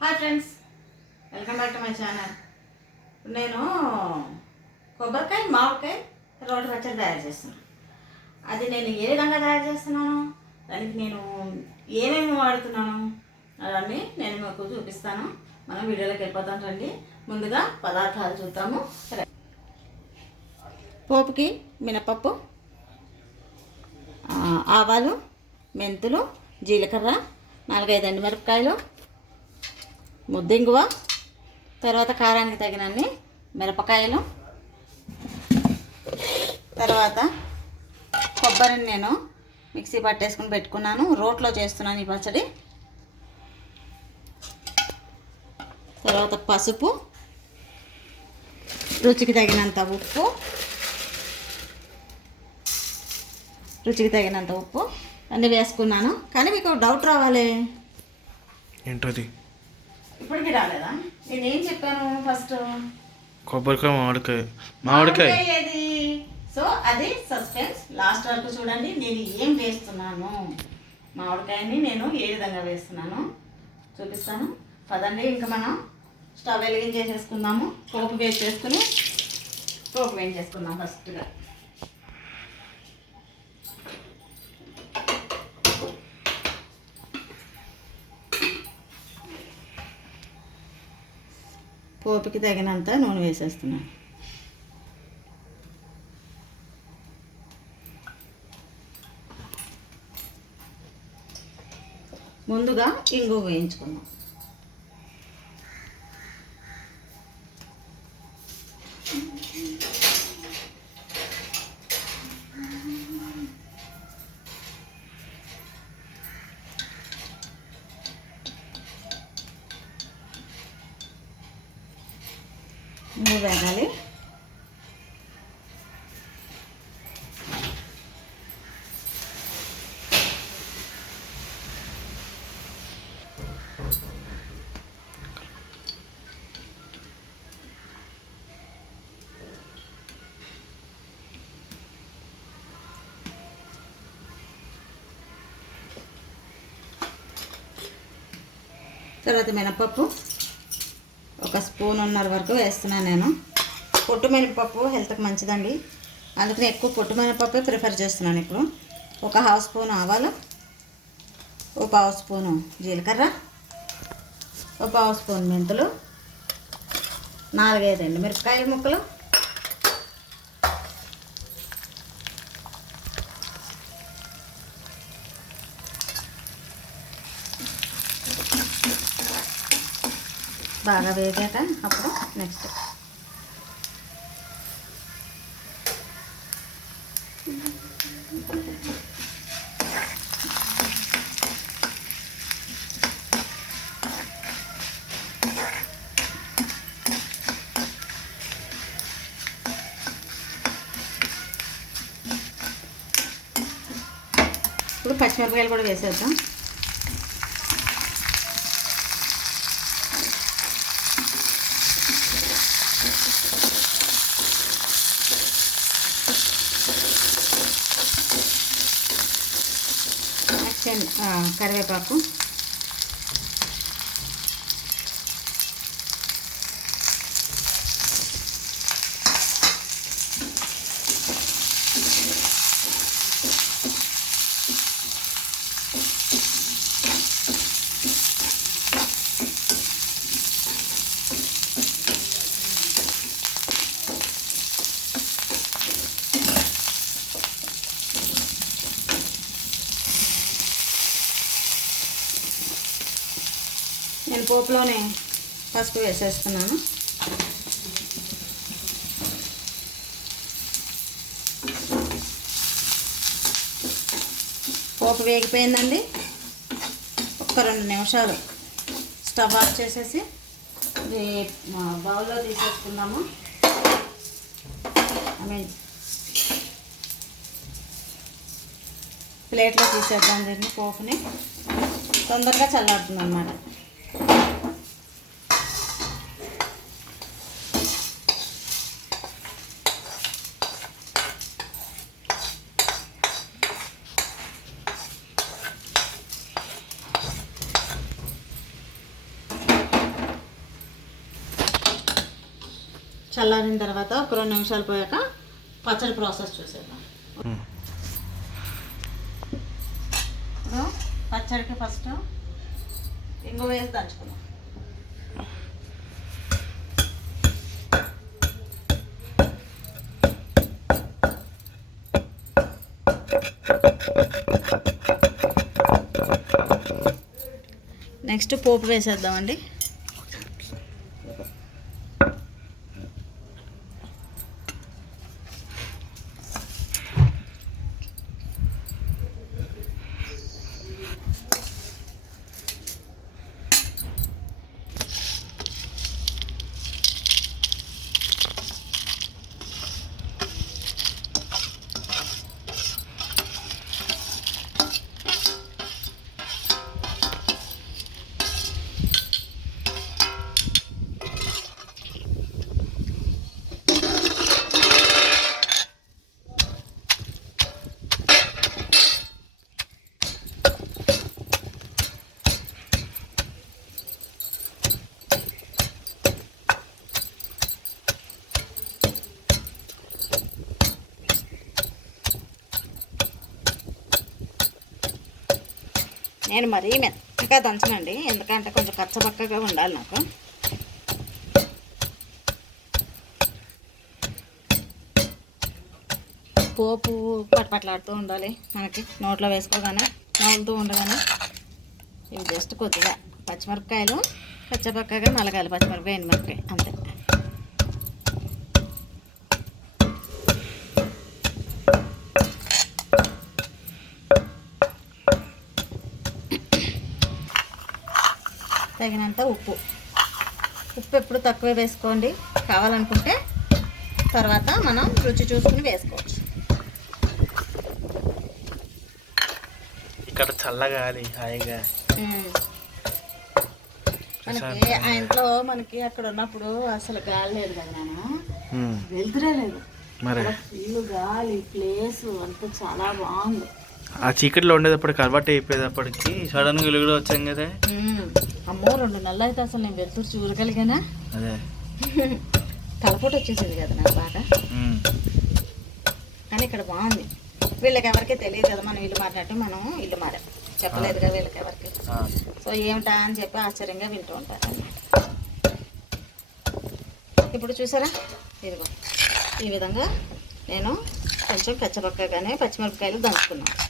Hi friends welcome back to my channel నేను కొబ్బరికాయ మామిడికాయ రోడ్డు పచ్చడి తయారు చేస్తున్నాను అది నేను ఏ విధంగా తయారు చేస్తున్నాను? దానికి నేను ఏమేమి వాడుతున్నాను? అవన్నీ నేను మీకు చూపిస్తాను. మనం వీడియోలోకి వెళ్ళిపోతాం రండి. ముందుగా పదార్థాలు చూద్దాము. పోపుకి మినపప్పు ఆవాలు మెంతులు జీలకర్ర నాలుగైదు ఎండుమిరపకాయలు ముద్దింగువ తర్వాత కారానికి తగినన్ని మిరపకాయలు తర్వాత కొబ్బరిని నేను మిక్సీ పట్టేసుకుని పెట్టుకున్నాను. రోట్లో చేస్తున్నాను ఈ పచ్చడి. తర్వాత పసుపు రుచికి తగినంత ఉప్పు రుచికి తగినంత ఉప్పు అన్నీ వేసుకున్నాను. కానీ మీకు డౌట్ రావాలి. ఏంటది? ఇప్పటికి రాలేదా? నేనేం చెప్పాను ఫస్ట్ కొబ్బరికాయ మామిడికాయ. మామిడికాయ. ఏది సో అది సస్పెన్స్ లాస్ట్ వరకు చూడండి నేను ఏం వేస్తున్నాను? మామిడికాయని నేను ఏ విధంగా వేస్తున్నాను? చూపిస్తాను. పదండి ఇంకా మనం స్టవ్ వెలిగించేసేసుకుందాము. పోపు వేసేసుకుని పోపు వేయించేసుకుందాం ఫస్ట్గా పోపుకి తగినంత నూనె వేసేస్తున్నాను ముందుగా ఇంగు వేయించుకుందాం ఇంగు వేగాలి తర్వాత మినపప్పు. ఒక స్పూన్ ఉన్నర వరకు వేస్తున్నాను నేను. పొట్టు మినపప్పు హెల్త్కి మంచిదండి. అందుకని ఎక్కువ పొట్టు మినపప్పే ప్రిఫర్ చేస్తున్నాను ఇప్పుడు. ఒక హాఫ్ స్పూన్ ఆవాలు. ఒక పావు స్పూను జీలకర్ర. ఒక పావు స్పూన్ మెంతులు. నాలుగైదు ఎండు మిరపకాయల ముక్కలు. బాగా వేగాక అప్పుడు నెక్స్ట్ ఇప్పుడు పచ్చిమిరపకాయలు కూడా వేసేద్దాం. కరివేపాకు నేను పోపులోనే పసుపు వేసేస్తున్నాను. పోపు వేగిపోయిందండి. ఒక రెండు నిమిషాలు స్టవ్ ఆఫ్ చేసేసి మా బౌల్లో తీసేసుకుందాము. ఐ మీన్ ప్లేట్లో తీసేద్దాం దీన్ని పోపుని. తొందరగా చల్లారుతుంది అన్నమాట చల్లారిన తర్వాత ఒక రెండు నిమిషాలు పోయాక పచ్చడి ప్రాసెస్ చూసేద్దాం. ఇప్పుడు పచ్చడికి ఫస్ట్ ఇంగు వేసి దంచుకుందాం. నెక్స్ట్ పోపు వేసేద్దామండి. నేను మరీ మెత్తగా దంచనండి. ఎందుకంటే కొంచెం కచ్చబక్కగా ఉండాలి నాకు. పోపు పటపట్లాడుతూ ఉండాలి మనకి. నోట్లో వేసుకోగానే నవ్వులుతూ ఉండగానే. ఇవి జస్ట్ కొద్దిగా పచ్చిమిరపకాయలు కచ్చపక్కగా నలగాలి పచ్చిమిరపకాయ ఎనిమిరపకాయ అంతే. తగినంత ఉప్పు. ఉప్పు ఎప్పుడు తక్కువే వేసుకోండి. కావాలనుకుంటే తర్వాత మనం రుచి చూసుకుని వేసుకోవచ్చు. ఇక్కడ చల్లగాలి హాయిగా. మనకి ఆ ఇంట్లో మనకి అక్కడ ఉన్నప్పుడు అసలు గాలి లేదు కదా. వెళ్తురే లేదు. మరి. ఇల్లు గాలి ప్లేస్ అంతా చాలా బాగుంది. ఆ చీకట్లో ఉండేటప్పటికి అలవాటు అయిపోయేటప్పటికి సడన్గా వెలుగులో వచ్చాం కదా. మ్మ్. అమ్మో రెండు నెలలు అయితే అసలు నేను వెళ్తురు చూడగలిగానా? అదే. తలపోటు వచ్చేసింది కదా నాకు బాగా. కానీ ఇక్కడ బాగుంది. వీళ్ళకి ఎవరికీ తెలియదు కదా మనం ఇల్లు మారినట్టు మనం ఇల్లు మారాం. చెప్పలేదు కదా వీళ్ళకి ఎవరికి. సో ఏమిటా అని చెప్పి ఆశ్చర్యంగా వింటూ ఉంటారు ఇప్పుడు చూసారా? ఇదిగో. ఈ విధంగా నేను కొంచెం కచ్చపక్కగానే పచ్చిమిరపకాయలు దంచుకున్నాను.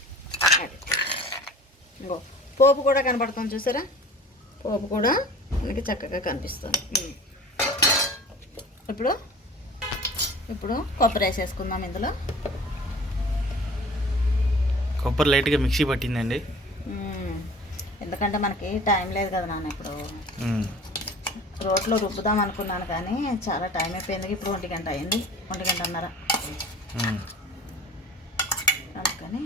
ఇంకో పోపు కూడా కనపడుతుంది చూసారా పోపు కూడా మనకి చక్కగా కనిపిస్తుంది. ఇప్పుడు ఇప్పుడు కొబ్బరి వేసేసుకుందాం ఇందులో కొబ్బరి లైట్గా మిక్సీ పట్టిందండి. ఎందుకంటే మనకి టైం లేదు కదా నాన్న ఇప్పుడు. రోట్లో రుబ్బుదాం అనుకున్నాను కానీ చాలా టైం అయిపోయింది ఇప్పుడు ఒంటి గంట అయింది ఒంటి గంట అన్నారా. అందుకని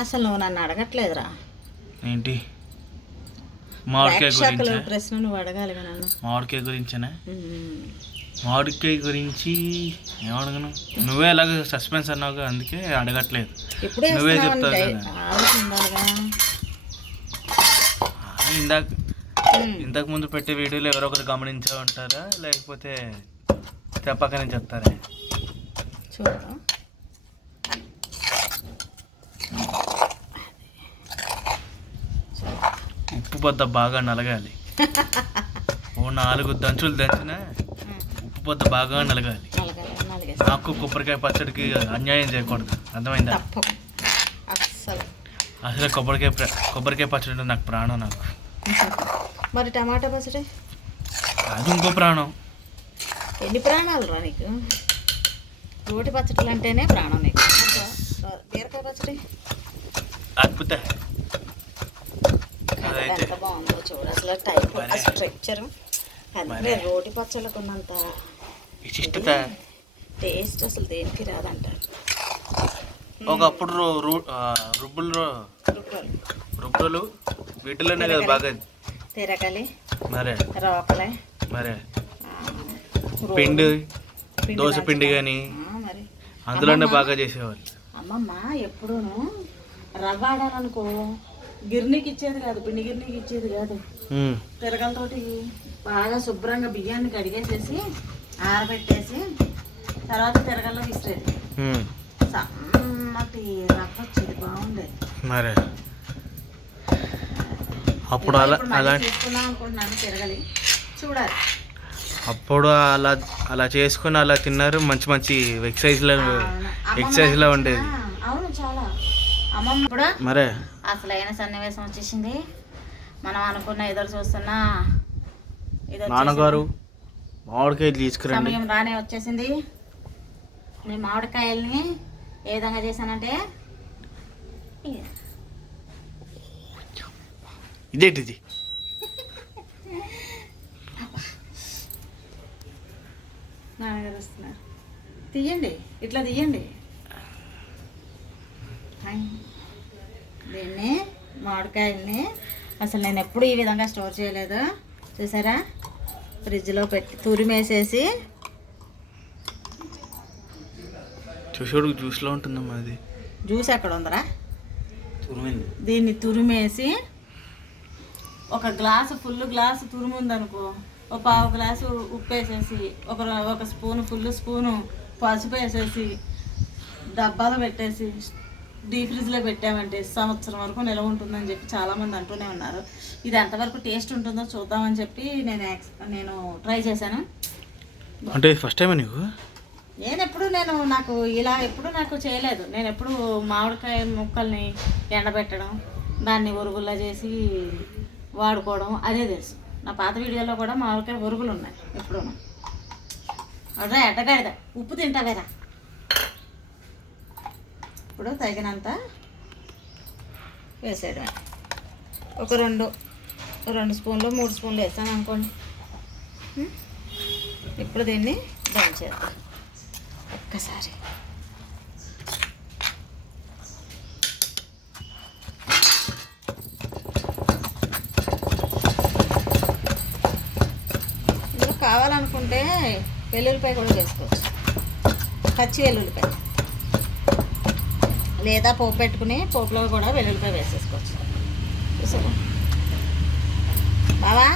అసలు నువ్వు నన్ను అడగట్లేదురా. ఏంటి? మామిడికాయ గురించా? ప్రశ్న నువ్వు అడగాలిగా నన్ను. మామిడికాయ గురించేనా. మామిడికాయ గురించి ఏమడగను నువ్వే అలాగ సస్పెన్స్ అన్నావుగా అందుకే అడగట్లేదు. నువ్వే చెప్తావు ఇందాక. ఇంతకు ముందు పెట్టే వీడియోలో ఎవరో ఒకరు గమనించే ఉంటారా? లేకపోతే చెప్పకనే చెప్తారా? చూడు ఉప్పు బద్ద బాగా నలగాలి. ఓ నాలుగు దంచులు దంచిన ఉప్పు బద్ద బాగా నలగాలి. నాకు కొబ్బరికాయ పచ్చడికి అన్యాయం చేయకూడదు. అర్థమైందా? అసలు కొబ్బరికాయ కొబ్బరికాయ పచ్చడి అంటే నాకు ప్రాణం నాకు. మరి టమాటా పచ్చడి? అది ఇంకో ప్రాణం. ఎన్ని ప్రాణాలు రా నీకు? రోటి పచ్చడిలు అంటేనే ప్రాణం నీకు. బీరకాయ పచ్చడి? అద్భుత. బాగుందో చూడు. అసలు టైప్. స్ట్రక్చర్. భలే. రోటి పచ్చళ్ళకు ఉన్నంత టేస్ట్ అసలు దేనికి రాదంటారు ఒకప్పుడు రు- రు- ఆ, రుబ్బులు రుబ్బలు. వీటిలోనే కదా బాగా తిరగలి మరే. రోకలే. మరే. పిండి. దోశ పిండి. కానీ అందులోనే. బాగా చేసేవాళ్ళు. అమ్మమ్మ ఎప్పుడూను రవ్వ ఆడాలనుకో. గిర్నీకి ఇచ్చేది కాదు పిండి గిర్నీకి ఇచ్చేది కాదు. ఉమ్. తిరగలతోటి బాగా శుభ్రంగా బియ్యాన్ని కడిగేసేసి ఆరబెట్టేసి తర్వాత తిరగల్లో ఉమ్. సన్నటి రవ్వ వచ్చేది బాగుండేది మరే. అప్పుడు అలా అలా చేసుకుందాం అనుకుంటున్నాను తిరగలి చూడాలి. అప్పుడు అలా అలా చేసుకుని అలా తిన్నారు మంచి మంచి ఎక్సర్సైజ్లో ఎక్సర్సైజ్లో ఉండేది. అవును చాలా. అమ్మమ్మ కూడా మరే. అసలైన సన్నివేశం వచ్చేసింది. మనం అనుకున్న ఎదురు చూస్తున్నా ఇది. నాన్నగారు మామిడికాయలు తీసుకురండి. సమయం రానే వచ్చేసింది. నేను మామిడికాయల్ని ఏ విధంగా చేశానంటే ఇదేంటిది? నాన్నగారు వస్తున్నారు. తీయండి. ఇట్లా తీయండి. దీన్ని మామిడికాయల్ని అసలు నేను ఎప్పుడు ఈ విధంగా స్టోర్ చేయలేదు. చూసారా? ఫ్రిడ్జ్లో పెట్టి తురిమేసేసి చూసాడు జ్యూస్లో ఉంటుందమ్మా అది. జ్యూస్ ఎక్కడ ఉందరా? దీన్ని తురిమేసి ఒక గ్లాసు ఫుల్ గ్లాసు తురుము ఉందనుకో ఒక పావు గ్లాసు ఉప్పు వేసేసి ఒక ఒక స్పూన్ ఫుల్ స్పూను పసుపు వేసేసి డబ్బాలో పెట్టేసి డీ ఫ్రిడ్జ్లో పెట్టామంటే సంవత్సరం వరకు నిలవ ఉంటుందని చెప్పి చాలామంది అంటూనే ఉన్నారు. ఇది ఎంతవరకు టేస్ట్ ఉంటుందో చూద్దామని చెప్పి నేను నేను ట్రై చేశాను. అంటే ఫస్ట్ టైం నీకు? నేను ఎప్పుడు నేను నాకు ఇలా ఎప్పుడు నాకు చేయలేదు. నేను ఎప్పుడు మామిడికాయ ముక్కల్ని ఎండబెట్టడం దాన్ని ఉరుగుల్లా చేసి వాడుకోవడం అదే తెలుసు. నా పాత వీడియోలో కూడా మామిడికాయ ఉరుగులు ఉన్నాయి ఎప్పుడు అదే ఎట్టగాడిద ఉప్పు తింటావేరా? ఇప్పుడు తగినంత వేసేయడమే. ఒక రెండు రెండు స్పూన్లు మూడు స్పూన్లు వేసాను అనుకోండి. ఇప్పుడు దీన్ని దంచేద్దాం ఒక్కసారి. కావాలనుకుంటే వెల్లుల్లిపాయ కూడా వేసుకోవచ్చు. పచ్చి వెల్లుల్లిపాయ. లేదా పోపు పెట్టుకుని పోపులో కూడా వెల్లుల్లిపాయ వేసేసుకోవచ్చు. చూసారా? బావా?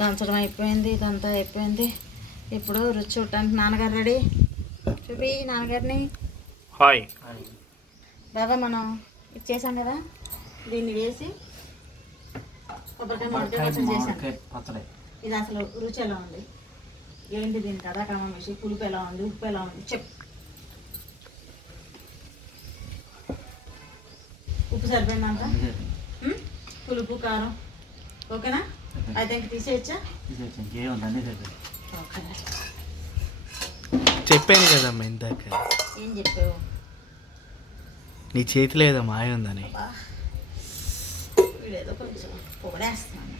దంచడం అయిపోయింది ఇదంతా అయిపోయింది. ఇప్పుడు రుచి చూడటానికి నాన్నగారు రెడీ? చూపి నాన్నగారిని. హాయ్. బాబా మనం ఇచ్చేసాం కదా? దీన్ని వేసి కొబ్బరికాయ మామిడికాయ పచ్చడి చేశాను. ఇది అసలు రుచి ఎలా ఉంది? ఏంటి దీని కదా కమేసి పులుపు ఎలా ఉంది? ఉప్పు ఎలా ఉంది? చెప్పు. ఉప్పు సరిపోయిందంట? పులుపు కారం. ఓకేనా? అయితే ఇంక తీసేయచ్చా? ఓకే. చెప్పాను కదమ్మా ఇందాక. ఏం చెప్పావు? నీ చేతిలో ఏదో మాయ ఉందని. వీడేదో కొంచెం పొగడేస్తున్నాను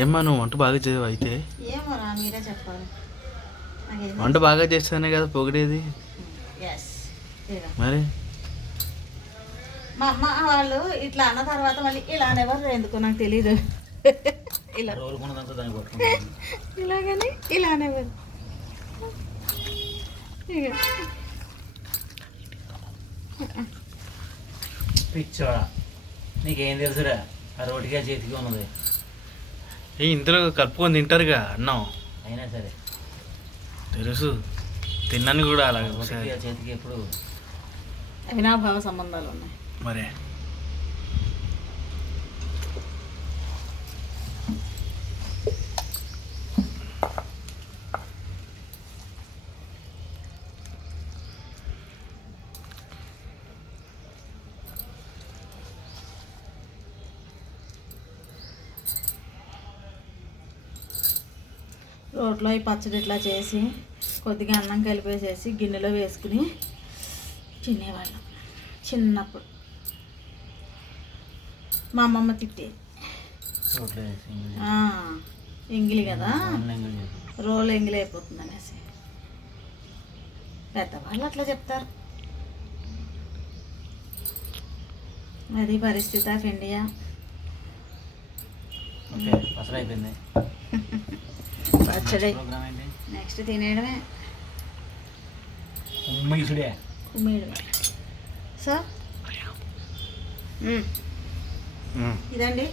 ఏమ్మా నువ్వు వంట బాగా చేయవు అయితే. ఏమోరా మీరే చెప్పాలి నాకేం వంట బాగా చేస్తానే కదా పొగిడేది. ఎస్ మరి? మా అమ్మ వాళ్ళు ఇట్లా అన్న తర్వాత మళ్ళీ ఇలా అనేవారు ఎందుకో నాకు తెలీదు. ఇలా. ఇలాగని ఇలా అనేవారు. ఇక. పిచ్చోడా? నీకేం తెలుసురా? ఆ రోటిగా చేతికి ఉన్నది. ఏ ఇందులో కలుపుకొని తింటారుగా అన్నం? అయినా సరే. తెలుసు. తిన్నాను కూడా అలాగే ఒకసారి. రోటికి ఆ చేతికి ఎప్పుడు? అవినాభావ సంబంధాలు ఉన్నాయి. మరి. రోట్లో ఈ పచ్చడి ఇట్లా చేసి కొద్దిగా అన్నం కలిపేసేసి గిన్నెలో వేసుకుని తినేవాళ్ళం చిన్నప్పుడు. మా అమ్మమ్మ తిట్టేది ఎంగిలి కదా. రోల్ ఎంగిలి అయిపోతుంది అనేసి. పెద్దవాళ్ళు అట్లా చెప్తారు. అది పరిస్థితి ఆఫ్ ఇండియా. ఓకే అసలు అయిపోయింది. పచ్చడి నెక్స్ట్ తినేయడమే ఉమ్మగిసుడే కుమ్మేయడమే సో. ఇదండి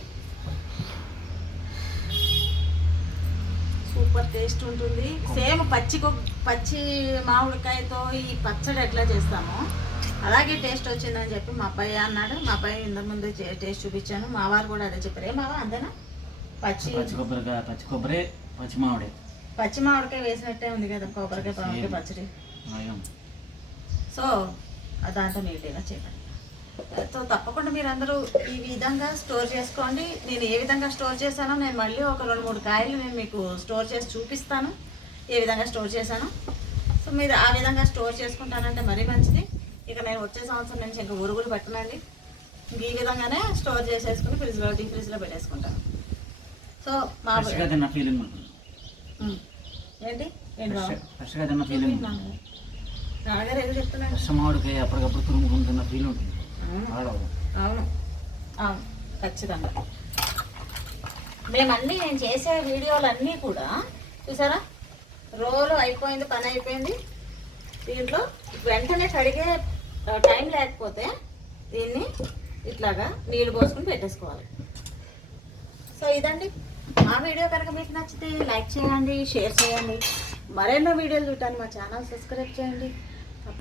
సూపర్ టేస్ట్ ఉంటుంది సేమ్ పచ్చి కొ- పచ్చి మామిడికాయతో ఈ పచ్చడి ఎట్లా చేస్తామో అలాగే టేస్ట్ వచ్చిందని చెప్పి మా అబ్బాయి అన్నాడు. మా అబ్బాయి ఇంతకు ముందు టేస్ట్ చూపించాను. మా వారు కూడా అదే చెప్పారు. ఏ మావా అంతేనా పచ్చి పచ్చి కొబ్బరికాయ పచ్చి కొబ్బరి. పచ్చి మామిడి పచ్చి మామిడికాయ వేసినట్టే ఉంది కదా కొబ్బరికాయ మామిడికాయ పచ్చడి. సో దాంతో నీట్గా చేయండి. సో తప్పకుండా మీరు అందరూ ఈ విధంగా స్టోర్ చేసుకోండి. నేను ఏ విధంగా స్టోర్ చేశానో నేను మళ్ళీ ఒక రెండు మూడు కాయలు నేను మీకు స్టోర్ చేసి చూపిస్తాను. ఏ విధంగా స్టోర్ చేశాను. సో మీరు ఆ విధంగా స్టోర్ చేసుకుంటానంటే మరీ మంచిది. ఇక నేను వచ్చే సంవత్సరం నుంచి ఇంకా ఉరుగులు పెట్టనండి. ఇంక ఈ విధంగానే స్టోర్ చేసేసుకుని ఫ్రిడ్జ్లో డీప్ ఫ్రిడ్జ్లో పెట్టేసుకుంటాను. సో మా ఫీలింగ్. ఏంటి? ఫ్రెష్గా తిన్న ఫీలింగ్ ఉంటుంది నాన్నగారు నాన్నగారు ఏదో చెప్తున్నాడు ఫ్రెష్ మామిడికాయ అప్పటికప్పుడు తురుముకుని తిన్న ఫీల్ ఉంటుంది. ఉమ్. బాగా అవును. అవును. ఖచ్చితంగా. మేమన్నీ నేను చేసే వీడియోలన్నీ కూడా చూసారా? రోలు అయిపోయింది పని అయిపోయింది. దీంట్లో వెంటనే కడిగే టైం లేకపోతే దీన్ని ఇట్లాగా నీళ్ళు పోసుకుని పెట్టేసుకోవాలి. సో ఇదండి. మా వీడియో కనుక మీకు నచ్చితే లైక్ చేయండి షేర్ చేయండి. మరెన్నో వీడియోలు చూడటానికి మా ఛానల్ సబ్స్క్రైబ్ చేయండి.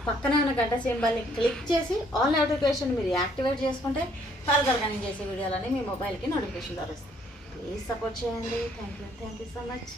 పక్కనే ఉన్న గంట సింబల్ని క్లిక్ చేసి ఆల్ నోటిఫికేషన్ మీరు యాక్టివేట్ చేసుకుంటే ఫర్దర్గా నేను చేసే వీడియోలన్నీ మీ మొబైల్కి నోటిఫికేషన్ ద్వారా వస్తాయి. ప్లీజ్ సపోర్ట్ చేయండి. Thank you thank you so much